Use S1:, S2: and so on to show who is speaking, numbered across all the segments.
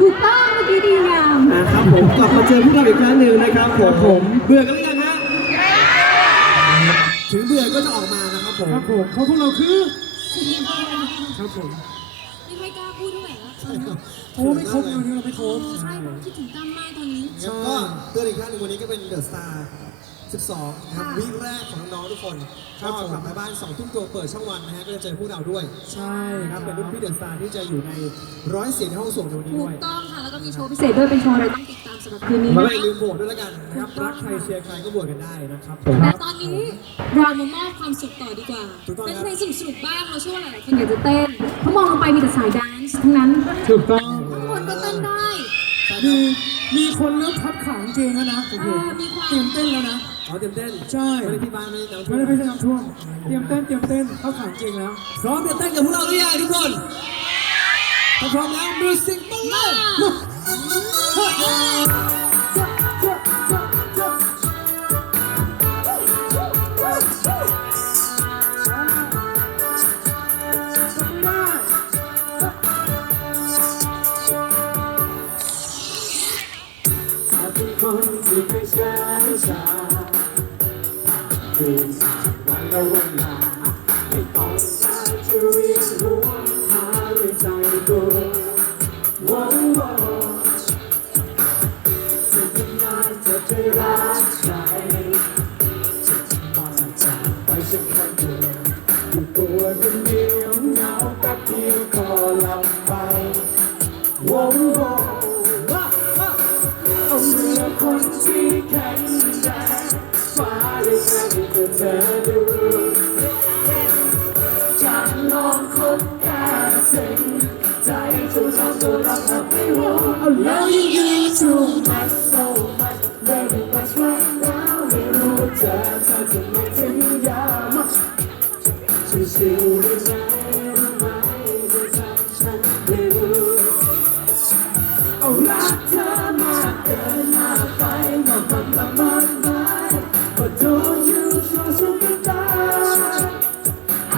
S1: ถูกต้องเมื่อกี้ดีงาม
S2: นะครับผมกลับมาเจอพวกเราอีกครั้งหนึ่งนะครับผมผมเบื่อกันหรือยังฮะถึงเบื่อก็จะออกมานะครับผม
S3: ครับผมเพราะพวกเราคือครับผม
S1: ไม่ค่อยกล้าพูดเท่าไหร่แล้ว
S3: โอ้ไม่ครบเลยวันนี้เราไม่ครบ
S1: ใช่ผมคิดถึงตั้มมากตอนนี้
S2: แล้วก็เตือนอีกครั้งหนึ่งวันนี้ก็เป็นเดอะสตาร์ 12นะครับ
S1: ค่ะ
S2: วีคแรกของน้องๆทุกคนก็กลับมาบ้าน2ทุ่มตัวเปิดช่องวันนะฮะก็จะเจอพวกเราด้วย
S3: ใช่
S2: นะครับเป็นรุ่นพี่เดอะสตาร์ที่จะอยู่ในร้อยเสียงในห้องส่งในวันนี้
S1: ถู
S2: ด้
S1: ก
S2: วย
S1: ต้องค่ะ แล้วก็มีโชว์พิเศษด้วยเป็นโชว์อะไรต้องติดตามสำหรับคืนนี้
S2: แล้ว
S1: นะ
S2: ก็อย่าลืมโหวตด้วยแล้วกันนะครับรักใครเชียร์ใครก็โหวตกันได้นะครับผม
S1: แต่ตอนนี้เรามามอบความสุขต่อดีกว่า
S2: ถูกต้อง
S1: เป็น
S2: ครับ
S1: เพลงสนุกๆบ้างเราเชื่อว่าหลายๆคนอยากจะเต้นเพราะมองลงไปมีแต่สายแดนซ์ทั้งนั้น
S3: ถูกต้อง
S1: ทุกคนก็เต้นได้
S3: มีมีคนเริ่มพับขาจริงแล้วนะผม
S1: เอ
S3: เห็น
S1: อมีความ
S3: เตรียมเต้นแล้วนะ
S2: อ๋อเต็มเต้น
S3: ใช่
S2: ไม่ได้ที่บ้านไม่ได้แต่
S3: ไม่ได้ไปสนามท่วมเตรียมเต้นเตรียมเต้นพับขาจริงแล้ว
S2: พร้อมจะเต้นกับพวกเราหรือยังทุกคนถ้าพร้อมแล้วมิวสิกมาเลย
S3: คนที่ไม่ใช่ชา คือวันละเวลาไม่ต้องการจะเรียนรู้หาเรื่องใจตัวว้าวว้าวจะทำงานจะไปรักใครจะทำมาจากไปฉันคนเดียวอยู่ตัวคนเดียวเหงาแป๊บเดียวก็หลับไปว้าวว้าวเอาเมื่อคนที่แข็ง อดูจำลองคบกันสิ่งใจทุกท่อนตัวเราไม่รู้ I'm loving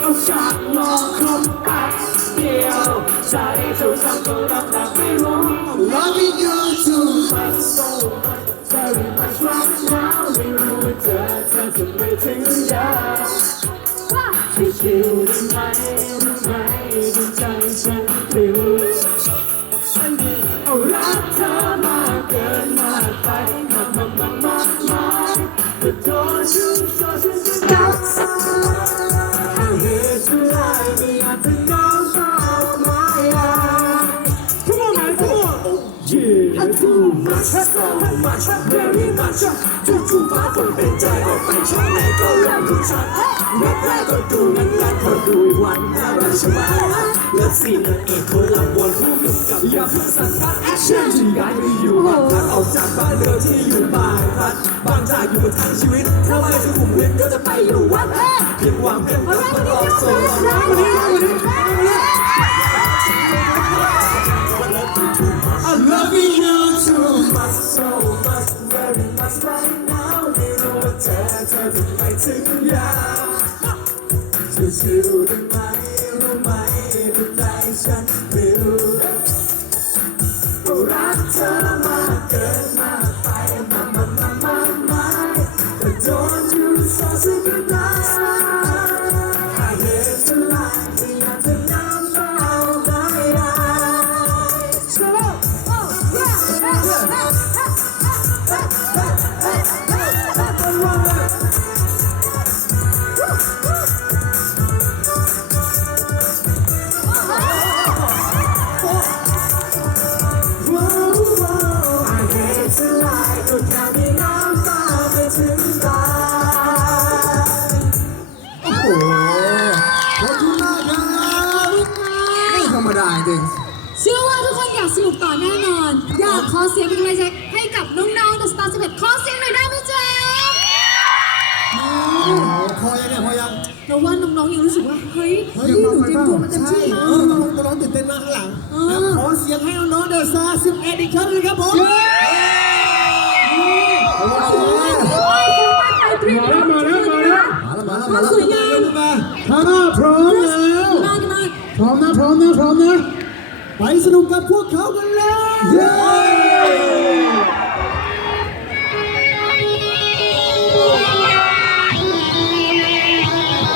S3: เอาจากลองคบแป๊บเดียวใจเจ้าทำก็รับแต่ไม่รู้
S2: Loving you too
S3: much so much very much right now ไม่รู้ว่าเธอเธอจะไม่ถึงยา มชิวๆได้ไหมรู้ไหมดวงใจฉันปลิวเอารักเธอมากเกินมากไปมากมากมากมากมากแต่โดนชูชอฉันจะรักษาเอเหตุผลอะไรไม่อาจจะน้ำตาไม่อา Come on man come on Yeah too much so much very much จู่ๆฟ้าฝนเป็นใจออกไปช่องไหนก็แรงทุกชัดแรักแรกก็ดูนั้นนั้นพอดูอีกวันน่ารักใช่ไหมเลิฟซีนนางเอกคนละบนผู้กำกับย่าเพื่อสั่งพัดแอคชั่นที่ย้ายไปอยู่บ้านพักออกจากบ้านเดิมที่อยู่บ้านพักบางจากอยู่บนทางชีวิตถ้าไม่สุขุมวิทก็จะไปอยู่วัดเพียงหวังเป็นพักมันออกโซ่วันนี้วันนี้วันนี้ ชิวๆได้ไหมรู้ไหมดูใจฉันปลิวรักเธอมากเกินมากไปมากมากมากมากมากแต่ don't you so super nice I hate to lie ไม่อยากจะ
S1: เสียงเป็นกำลังใจให้กับน้องๆ The Star 11ขอเสียงหน่อยได้ไหมจ๊ะ
S2: พอยังเนี่ยพอยัง
S1: เราว่าน้องๆยังรู้สึกว่า เฮ้ย
S2: เฮ้ย
S1: หนูเตรียมตัวมาเต็ม
S2: ใช่
S1: ที่
S2: เอ
S1: มา
S2: อกน้องน้องตื่นเต้นมากข้างหลัง
S1: เออ
S2: แล้วขอเสียงให้น้องๆเดอะซาร์11อีกครั้งหนึงครับผม
S3: มาแล้วมาแล้วมาแล้ว
S2: มาแล้วมาแล้วมาแล้วขึ้นมาขึ้นมา
S3: ถ้าพร้อมแล้ว
S1: มากมาก
S3: พร้อมนะพร้อมนะพร้อมนะ
S2: ไปสนุกกับพวกเขากันเล
S3: ย